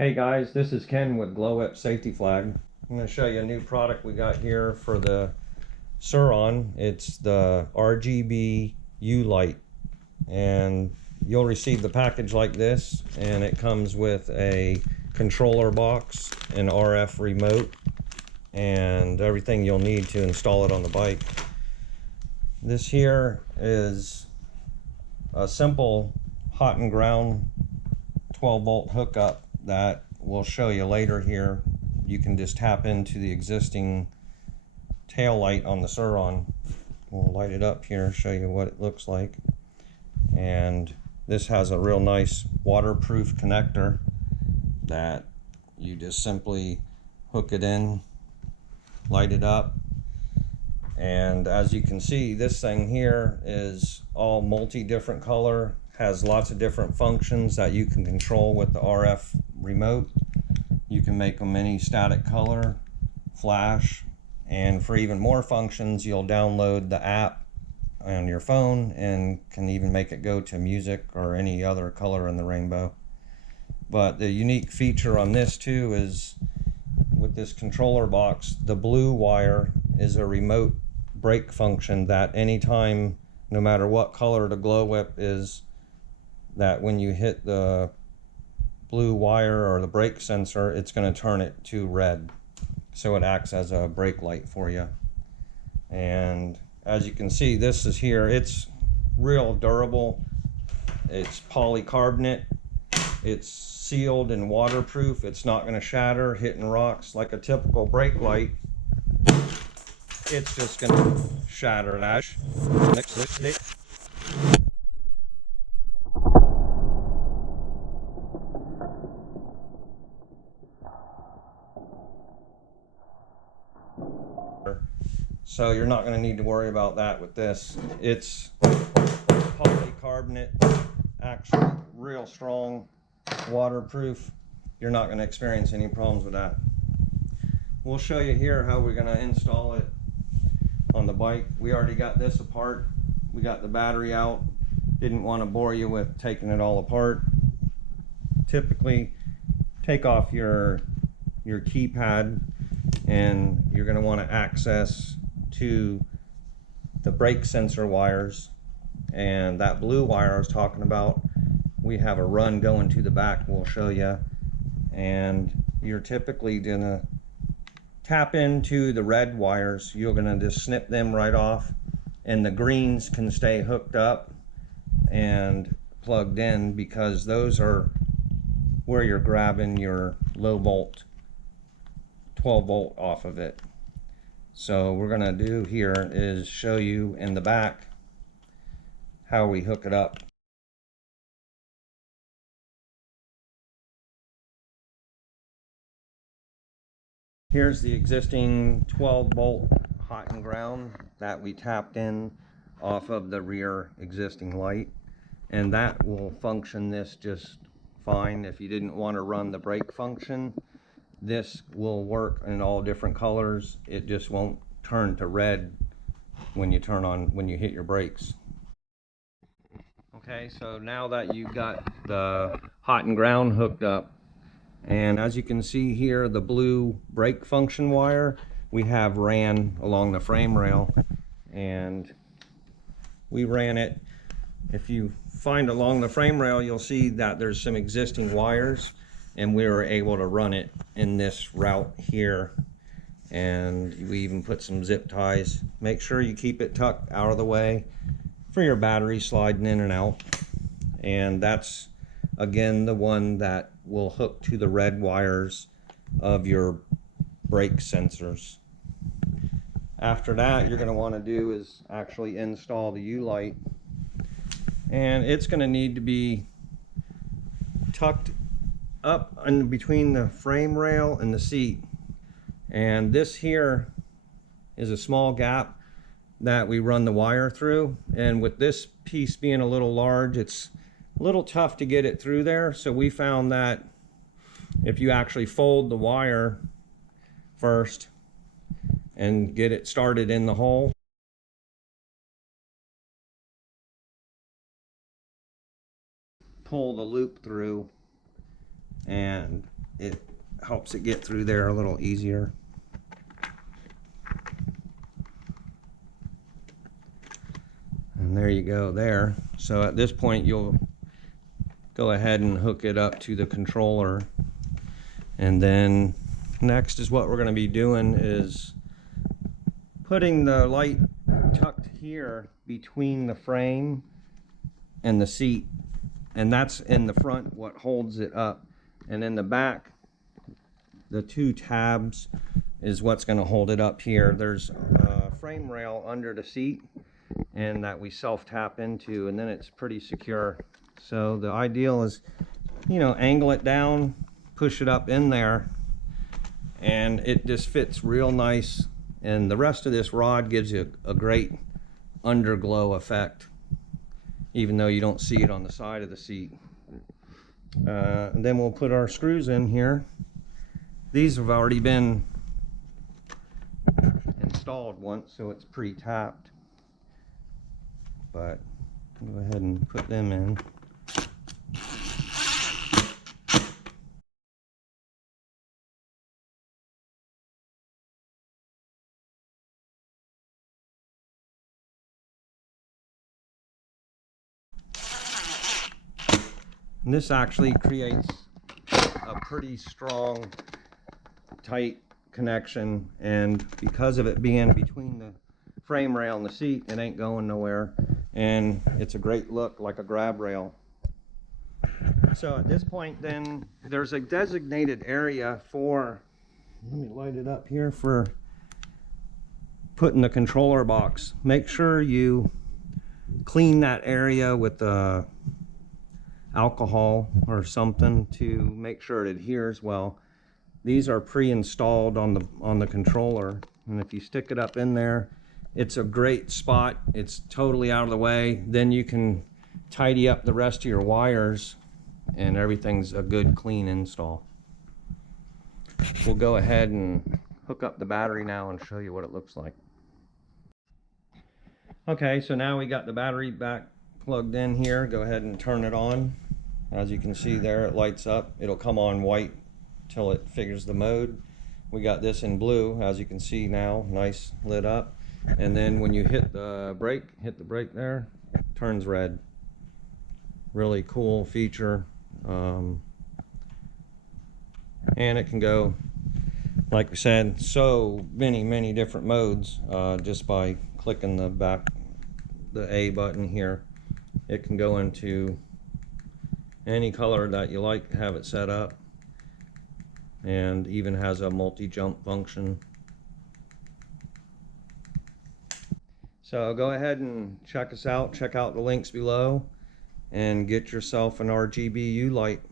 Hey guys, this is Ken with Glow Safety Flag. I'm going to show you a new product we got here for the Sur-Ron. It's the RGB U-Light, and you'll receive the package like this, and it comes with a controller box, an RF remote, and everything you'll need to install it on the bike. This here is a simple hot and ground 12-volt hookup that we'll show you later here. You can just tap into the existing tail light on the Sur-Ron. We'll light it up here, show you what it looks like. And this has a real nice waterproof connector that you just simply hook it in, light it up, and as you can see, this thing here is all multi-different color, has lots of different functions that you can control with the RF remote. You can make them any static color, flash, and for even more functions, you'll download the app on your phone and can even make it go to music or any other color in the rainbow. But the unique feature on this too is with this controller box, the blue wire is a remote brake function that anytime, no matter what color the glow whip is, that when you hit the blue wire or the brake sensor, it's going to turn it to red. So it acts as a brake light for you. And as you can see, this is here, it's real durable. It's polycarbonate. It's sealed and waterproof. It's not going to shatter, hitting rocks like a typical brake light. It's just going to shatter that. So you're not going to need to worry about that with this. It's polycarbonate, actually real strong, waterproof. You're not going to experience any problems with that. We'll show you here how we're going to install it on the bike. We already got this apart. We got the battery out. Didn't want to bore you with taking it all apart. Typically, take off your keypad, and you're going to want to access to the brake sensor wires, and that blue wire I was talking about, we have a run going to the back we'll show you, and you're typically gonna tap into the red wires. You're gonna just snip them right off, and the greens can stay hooked up and plugged in because those are where you're grabbing your low volt 12 volt off of it. So what we're going to do here is show you in the back how we hook it up. Here's the existing 12 volt hot and ground that we tapped in off of the rear existing light, and that will function this just fine. If you didn't want to run the brake function, this will work in all different colors. It just won't turn to red when you hit your brakes. Okay, so now that you've got the hot and ground hooked up, and as you can see here, the blue brake function wire we have ran along the frame rail, and we ran it. If you find along the frame rail, you'll see that there's some existing wires, and we were able to run it in this route here, and we even put some zip ties. Make sure you keep it tucked out of the way for your battery sliding in and out. And that's again the one that will hook to the red wires of your brake sensors. After that, you're going to want to do is actually install the U-Light, and it's going to need to be tucked up in between the frame rail and the seat. And this here is a small gap that we run the wire through, and with this piece being a little large, it's a little tough to get it through there. So we found that if you actually fold the wire first and get it started in the hole, pull the loop through and it helps it get through there a little easier. And there you go there. So at this point you'll go ahead and hook it up to the controller, and then next is what we're going to be doing is putting the light tucked here between the frame and the seat, and that's in the front what holds it up, and in the back the two tabs is what's going to hold it up here. There's a frame rail under the seat and that we self tap into, and then it's pretty secure. So the ideal is, you know, angle it down, push it up in there, and it just fits real nice, and the rest of this rod gives you a great underglow effect even though you don't see it on the side of the seat. And then we'll put our screws in here. These have already been installed once, so it's pre-tapped, but I'll go ahead and put them in. And this actually creates a pretty strong, tight connection, and because of it being between the frame rail and the seat, it ain't going nowhere, and it's a great look, like a grab rail. So at this point then, there's a designated area for, let me light it up here, for putting the controller box. Make sure you clean that area with alcohol or something to make sure it adheres well. These are pre-installed on the controller, and if you stick it up in there, it's a great spot. It's totally out of the way. Then you can tidy up the rest of your wires and everything's a good clean install. We'll go ahead and hook up the battery now and show you what it looks like. Okay, so now we got the battery back plugged in here. Go ahead and turn it on. As you can see there, it lights up. It'll come on white till it figures the mode. We got this in blue, as you can see now, nice lit up. And then when you hit the brake there, it turns red. Really cool feature. And it can go, like we said, so many different modes just by clicking the A button here. It can go into any color that you like, have it set up, and even has a multi-jump function. So go ahead and check us out, check out the links below, and get yourself an RGB U-Light.